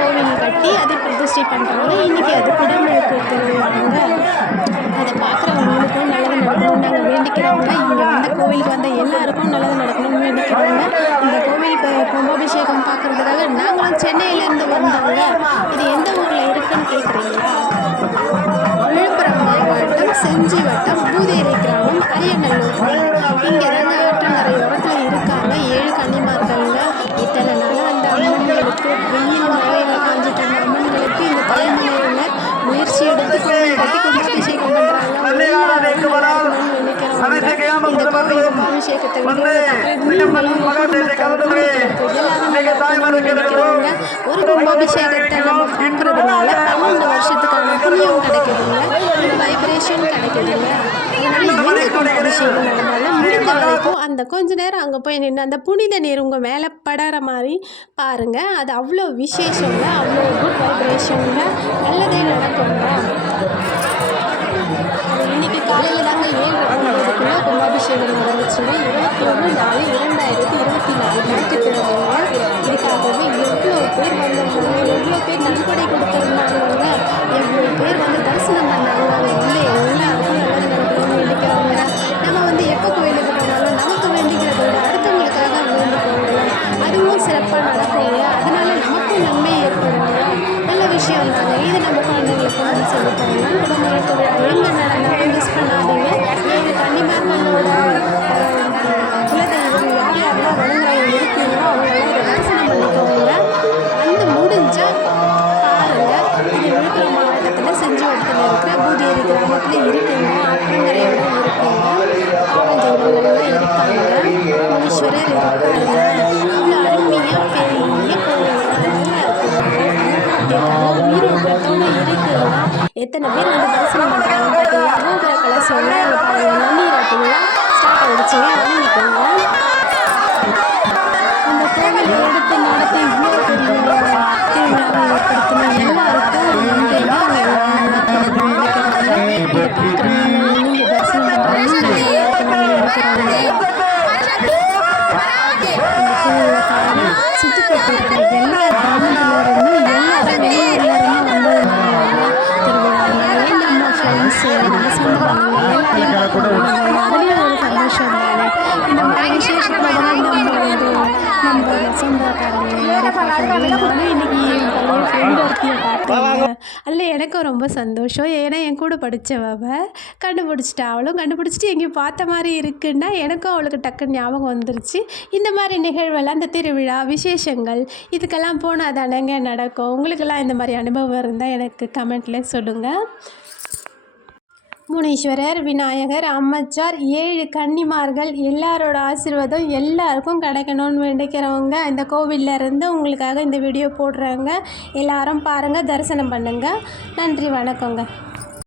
கோவில் கட்டி அதை பிரதிஷ்டை பண்ணுறாங்க இன்றைக்கி அது குடமுழுக்கு திருவிழாங்க. அதை பார்க்குறவங்களுக்கும் நல்லது நடக்கணும் நாங்கள் வேண்டிக்கிறவங்க இங்கே வந்த கோவிலுக்கு வந்த எல்லாருக்கும் நல்லது நடக்கணும்னு வேண்டிக்கிறவங்க இந்த கோவிலுக்கு கும்பாபிஷேகம் பார்க்குறதுக்காக நாங்களும் சென்னையிலேருந்து வந்தவங்க. இது எந்த ஊரில் இருக்குன்னு கேட்குறீங்களா விழுப்புரம் மாவட்டம் செஞ்சி வட்டம் பூதேரி கிராமம் அரியநல்லூர். இங்கே தாங்க ஆற்றங்கரையோரத்தில் இருக்காங்க ஏழு கன்னிமார்கள் இத்தனை நாள் அந்த அம்மன்களுக்கு வெயில் மழையில காஞ்சிட்டு இருந்த அம்மன்களுக்கு இந்த தலைமுறையினர் முயற்சி எடுத்து கோவில் கட்டி கும்பாபிஷேகம் பண்ணுறாங்க எல்லாரும் நல்லா இருக்கணும்னு நினைக்கிறவங்க இந்த ஒரு கும்பாபிஷேகத்தை நம்ம பார்க்கறதுனால பன்னெண்டு வருஷத்துக்கான புண்ணியம் கிடைக்குதுங்க வைப்ரேஷன் நடந்தாலும் முடிந்த வரைக்கும் அந்த கொஞ்ச நேரம் அங்கே போய் நின்று அந்த புனித நீர் உங்கள் மேலே படற மாதிரி பாருங்கள் அது அவ்வளோ விசேஷங்க அவ்வளோ குட் வைப்ரேஷனுங்க நல்லதே நடக்குங்க. இருக்கும்னு வந்து சொல்லித்தரங்க குடும்பத்து விழா மிஸ் பண்ணாதீங்க. நீங்கள் கன்னிமார்களோட குலதெய்வம் யார் யாரெல்லாம் வழங்குறாங்க இருக்கீங்களோ? அவங்களாம் தரிசனம் பண்ணிக்கோங்க. வந்து முடிஞ்சால் பாருங்க. இது விழுப்புரம் மாவட்டத்தில் செஞ்சு வட்டத்தில் இருக்கிற பூதேரி கிராமத்தில் இருக்குங்க. ஆற்றங்கரையோட இருக்குங்க. காவல் தெய்வங்கள்லாம் இருக்காங்க. முனீஸ்வரர் இருக்காங்க இவ்வளோ அருமையாக பெரிய கோவில் நல்லா இருக்குங்க உயிரோட்டத்தோடு இருக்குங்க. எத்தனை பேர் வந்து தரிசனம் பண்ணுறாங்க பார்த்தீங்களா கோபுர கலசம்லாம் பாருங்க நன்னீராட்டுலாம் ஸ்டார்ட் சொந்தக்காரங்க இன்னைக்கு என் ஃப்ரெண்ட் ஒருத்தியை அதில் எனக்கும் ரொம்ப சந்தோஷம். ஏன்னா என் கூட படித்தவ கண்டுபிடிச்சிட்டா. அவளும் கண்டுபிடிச்சிட்டு எங்கேயும் பார்த்த மாதிரி இருக்குன்னா எனக்கும் அவளுக்கு டக்குன்னு ஞாபகம் வந்துருச்சு. இந்த மாதிரி நிகழ்வெல்லாம் இந்த திருவிழா விசேஷங்கள் இதுக்கெல்லாம் போனால் தானேங்க நடக்கும். உங்களுக்கெல்லாம் இந்த மாதிரி அனுபவம் இருந்தால் எனக்கு கமெண்ட்டில் சொல்லுங்கள் முனீஸ்வரர் விநாயகர் அம்மச்சார் ஏழு கன்னிமார்கள் எல்லாரோட ஆசீர்வாதம் எல்லாருக்கும் கிடைக்கணும்னு வேண்டிக்கிறவங்க இந்த கோவில்ல இருந்து உங்களுக்காக இந்த வீடியோ போடுறாங்க. எல்லாரும் பாருங்கள் தரிசனம் பண்ணுங்கள் நன்றி வணக்கங்க.